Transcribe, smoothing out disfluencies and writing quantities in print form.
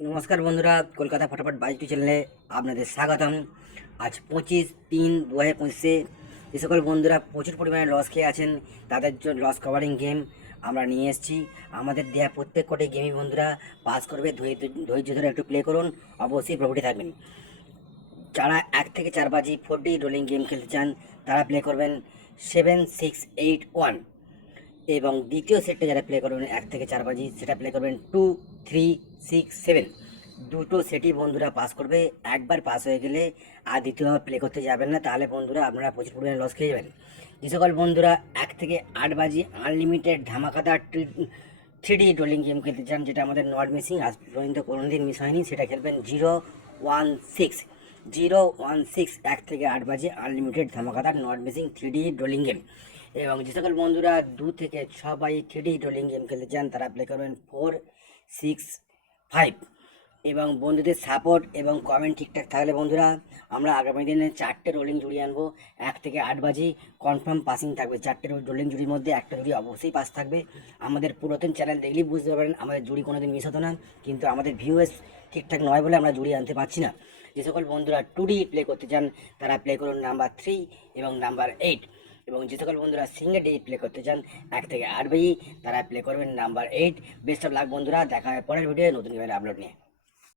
নমস্কার বন্ধুরা, কলকাতা ফটাফট বাইক চ্যানেলে আপনাদের স্বাগতম। আজ 25/3/2025 যে সকল বন্ধুরা প্রচুর পরিমাণে লস খেয়ে আছেন তাদের জন্য লস কভারিং গেম আমরা নিয়ে এসেছি। আমাদের দেয়া প্রত্যেক কটি গেমই বন্ধুরা পাস করবে। ধৈর্য ধরে একটু প্লে করুন, অবশ্যই প্রফিটে থাকবেন। যারা 1 থেকে 4 বাজি 4D রোলিং গেম খেলতে চান তারা প্লে করবেন 7, 6, 8, 1, এবং দ্বিতীয় সেটটা যারা প্লে করবেন 1 থেকে 4 বাজি সেটা প্লে করবেন 2, 3, 6, 7। দুটো সেটই বন্ধুরা পাস করবে। একবার পাস হয়ে গেলে আর দ্বিতীয়বার প্লে করতে যাবেন না, তাহলে বন্ধুরা আপনারা প্রচুর পরিমাণে লস খেয়ে যাবেন। যে সকল বন্ধুরা 1 থেকে 8 বাজি আনলিমিটেড ধামাকাদার 3D রোলিং গেম খেলতে চান, যেটা আমাদের নট মিসিং, আজ পর্যন্ত কোনোদিন মিস হয়নি, সেটা খেলবেন 016 1 থেকে 8 বাজে আনলিমিটেড ধামাকাদার not missing 3D rolling game. এবং যে সকল বন্ধুরা 2 থেকে 6 বাই 3D রোলিং গেম খেলতে চান তারা প্লে করবেন 4, 6, 5। এবং বন্ধুদের সাপোর্ট এবং কমেন্ট ঠিকঠাক থাকলে বন্ধুরা আমরা আগামী দিনে 4টে রোলিং জুড়ি আনবো। 1 থেকে 8 বাজি কনফার্ম পাসিং থাকবে। 4টে রোলিং জুড়ির মধ্যে একটা জুড়ি অবশ্যই পাস থাকবে। আমাদের পুরাতন চ্যানেল দেখলেই বুঝতে পারবেন আমাদের জুড়ি কোনোদিন মিস হতো না, কিন্তু আমাদের ভিউয়ার্স ঠিকঠাক নয় বলে আমরা জুড়ি আনতে পারছি না। যে সকল বন্ধুরা 2D প্লে করতে চান তারা প্লে করুন নাম্বার 3 এবং নাম্বার 8। এবং যে সকল বন্ধুরা সিঙ্গেল ডে প্লে করতে চান 1 থেকে 8 বাজি তারা প্লে করবেন নাম্বার 8। বেস্ট অফ লাক বন্ধুরা, দেখা হয় পরের ভিডিও নতুন আপলোড নিয়ে।